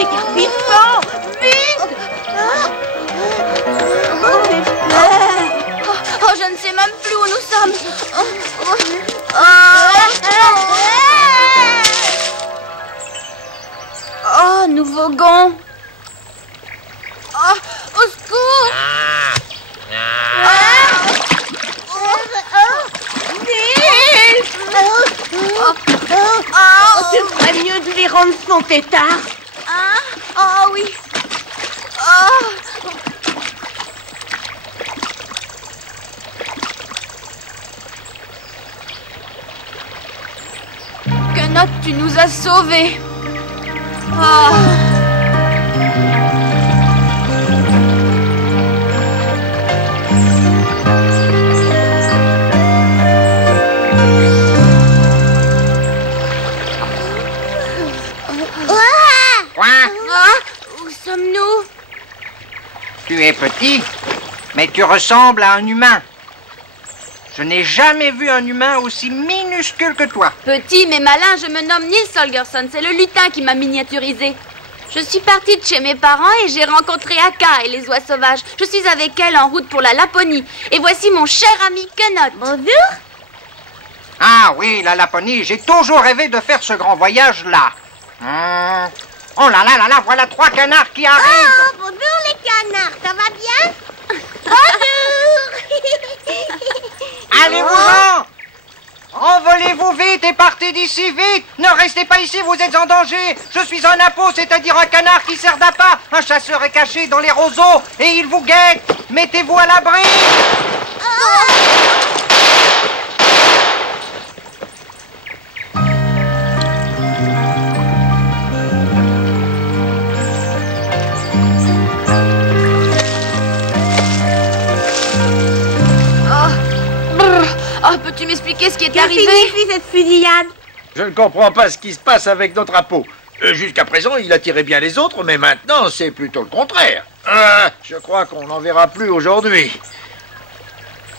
déguerpissement! Vite! Oh, je ne sais même plus où nous sommes. Oh, nous voguons. Oh, au secours! Tu ferais mieux de lui rendre son tétard. Oh oui. Oh. Quenotte, tu nous as sauvés. Oh. Où sommes-nous? Tu es petit, mais tu ressembles à un humain. Je n'ai jamais vu un humain aussi minuscule que toi. Petit mais malin, je me nomme Nils Holgersson. C'est le lutin qui m'a miniaturisé. Je suis partie de chez mes parents et j'ai rencontré Akka et les oies sauvages. Je suis avec elle en route pour la Laponie. Et voici mon cher ami Quenotte. Bonjour. Ah oui, la Laponie, j'ai toujours rêvé de faire ce grand voyage-là. Oh là là là là, voilà 3 canards qui arrivent. Oh, bonjour les canards, ça va bien? Bonjour. Allez-vous-en! Envolez-vous vite et partez d'ici, vite! Ne restez pas ici, vous êtes en danger! Je suis un apo, c'est-à-dire un canard qui sert d'appât. Un chasseur est caché dans les roseaux et il vous guette! Mettez-vous à l'abri! Oh, peux-tu m'expliquer ce qui est Que arrivé? signifie cette fusillade? Je ne comprends pas ce qui se passe avec notre apo. Jusqu'à présent, il attirait bien les autres, mais maintenant, c'est plutôt le contraire. Je crois qu'on n'en verra plus aujourd'hui.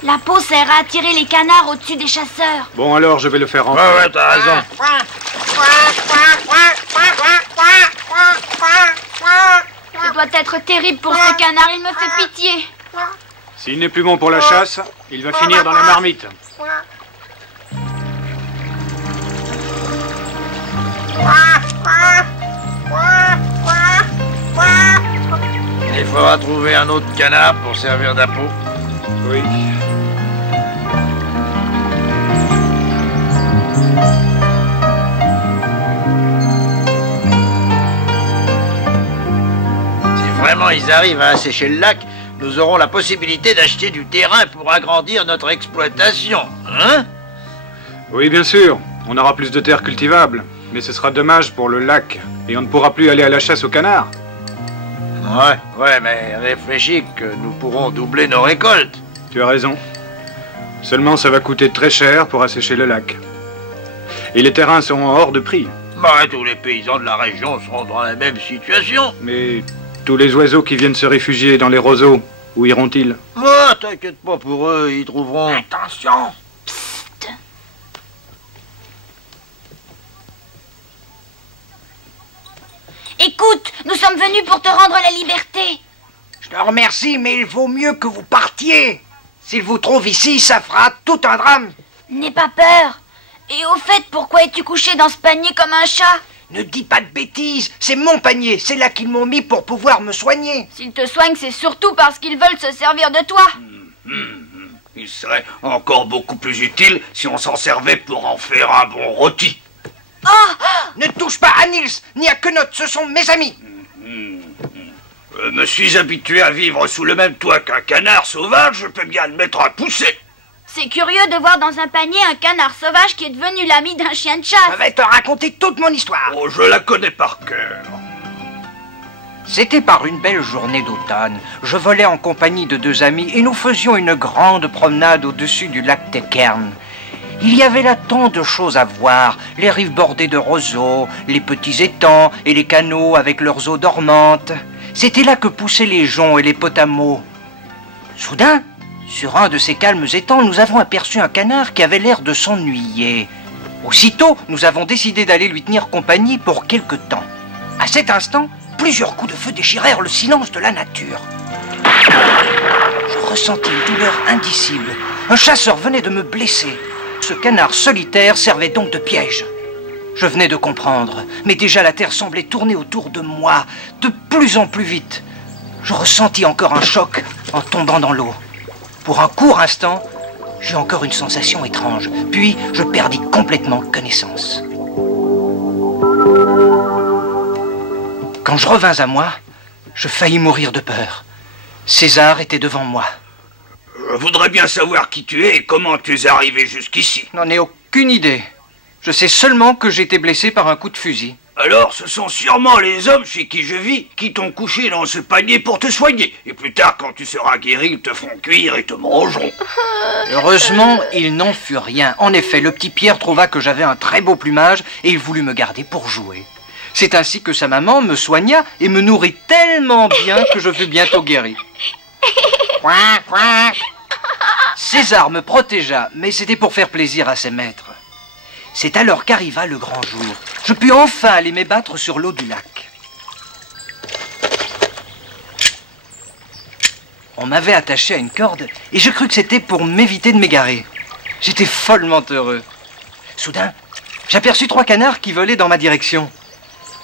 La peau sert à attirer les canards au-dessus des chasseurs. Bon, alors, je vais le faire rentrer. Ouais, t'as raison. Ça doit être terrible pour ce canard, il me fait pitié. S'il n'est plus bon pour la chasse, il va finir dans la marmite. Il faudra trouver un autre canard pour servir d'appôt. Oui. Si vraiment ils arrivent à assécher le lac, nous aurons la possibilité d'acheter du terrain pour agrandir notre exploitation, hein? Oui, bien sûr. On aura plus de terres cultivables. Mais ce sera dommage pour le lac. Et on ne pourra plus aller à la chasse aux canards. Ouais, mais réfléchis que nous pourrons doubler nos récoltes. Tu as raison. Seulement, ça va coûter très cher pour assécher le lac. Et les terrains seront hors de prix. Bah, tous les paysans de la région seront dans la même situation. Mais tous les oiseaux qui viennent se réfugier dans les roseaux, où iront-ils? Moi, t'inquiète pas pour eux, ils trouveront... Attention! Écoute, nous sommes venus pour te rendre la liberté. Je te remercie, mais il vaut mieux que vous partiez. S'ils vous trouvent ici, ça fera tout un drame. N'aie pas peur. Et au fait, pourquoi es-tu couché dans ce panier comme un chat? Ne dis pas de bêtises, c'est mon panier, c'est là qu'ils m'ont mis pour pouvoir me soigner. S'ils te soignent, c'est surtout parce qu'ils veulent se servir de toi. Il serait encore beaucoup plus utile si on s'en servait pour en faire un bon rôti. Ne touche pas à Nils, ni à Quenotte, ce sont mes amis. Je me suis habitué à vivre sous le même toit qu'un canard sauvage, je peux bien le mettre à pousser. C'est curieux de voir dans un panier un canard sauvage qui est devenu l'ami d'un chien de chasse. Je vais te raconter toute mon histoire. Oh, je la connais par cœur. C'était par une belle journée d'automne. Je volais en compagnie de 2 amis et nous faisions une grande promenade au-dessus du lac Tekern. Il y avait là tant de choses à voir, les rives bordées de roseaux, les petits étangs et les canaux avec leurs eaux dormantes. C'était là que poussaient les joncs et les potamots. Soudain, sur un de ces calmes étangs, nous avons aperçu un canard qui avait l'air de s'ennuyer. Aussitôt, nous avons décidé d'aller lui tenir compagnie pour quelque temps. À cet instant, Plusieurs coups de feu déchirèrent le silence de la nature. Je ressentis une douleur indicible. Un chasseur venait de me blesser. Ce canard solitaire servait donc de piège. Je venais de comprendre, mais déjà la terre semblait tourner autour de moi, de plus en plus vite. Je ressentis encore un choc en tombant dans l'eau. Pour un court instant, j'eus encore une sensation étrange, puis je perdis complètement connaissance. Quand je revins à moi, je faillis mourir de peur. César était devant moi. Je voudrais bien savoir qui tu es et comment tu es arrivé jusqu'ici. Je n'en ai aucune idée. Je sais seulement que j'ai été blessé par un coup de fusil. Alors, ce sont sûrement les hommes chez qui je vis qui t'ont couché dans ce panier pour te soigner. Et plus tard, quand tu seras guéri, ils te feront cuire et te mangeront. Heureusement, il n'en fut rien. En effet, le petit Pierre trouva que j'avais un très beau plumage et il voulut me garder pour jouer. C'est ainsi que sa maman me soigna et me nourrit tellement bien que je fus bientôt guéri. César me protégea, mais c'était pour faire plaisir à ses maîtres. C'est alors qu'arriva le grand jour. Je pus enfin aller m'ébattre sur l'eau du lac. On m'avait attaché à une corde et je crus que c'était pour m'éviter de m'égarer. J'étais follement heureux. Soudain, j'aperçus 3 canards qui volaient dans ma direction.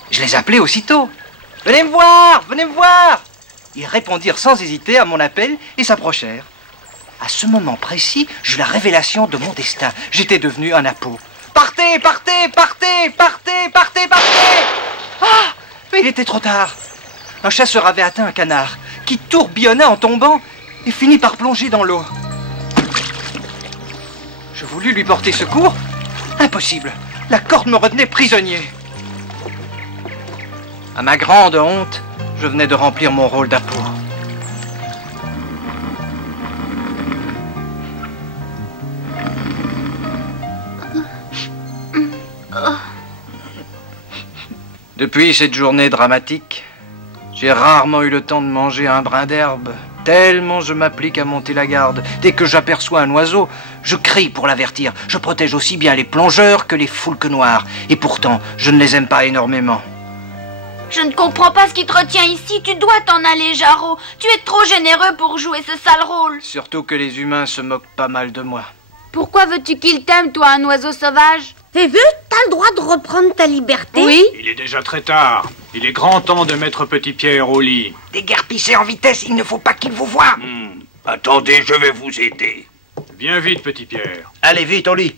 Je les appelai aussitôt. « Venez me voir! Venez me voir !» Ils répondirent sans hésiter à mon appel et s'approchèrent. À ce moment précis, j'eus la révélation de mon destin. J'étais devenu un Apo. Partez, partez, partez, partez, partez, partez! Ah! Mais il était trop tard. Un chasseur avait atteint un canard qui tourbillonna en tombant et finit par plonger dans l'eau. Je voulus lui porter secours. Impossible. La corde me retenait prisonnier. À ma grande honte, je venais de remplir mon rôle d'Apo. Depuis cette journée dramatique, j'ai rarement eu le temps de manger un brin d'herbe, tellement je m'applique à monter la garde. Dès que j'aperçois un oiseau, je crie pour l'avertir. Je protège aussi bien les plongeurs que les foulques noires. Et pourtant, je ne les aime pas énormément. Je ne comprends pas ce qui te retient ici. Tu dois t'en aller, Jarreau. Tu es trop généreux pour jouer ce sale rôle. Surtout que les humains se moquent pas mal de moi. Pourquoi veux-tu qu'il t'aime, toi, un oiseau sauvage? T'as vu? T'as le droit de reprendre ta liberté. Oui. Il est déjà très tard. Il est grand temps de mettre Petit Pierre au lit. Déguerpissez en vitesse, il ne faut pas qu'il vous voie. Attendez, je vais vous aider. Viens vite, Petit Pierre. Allez vite au lit.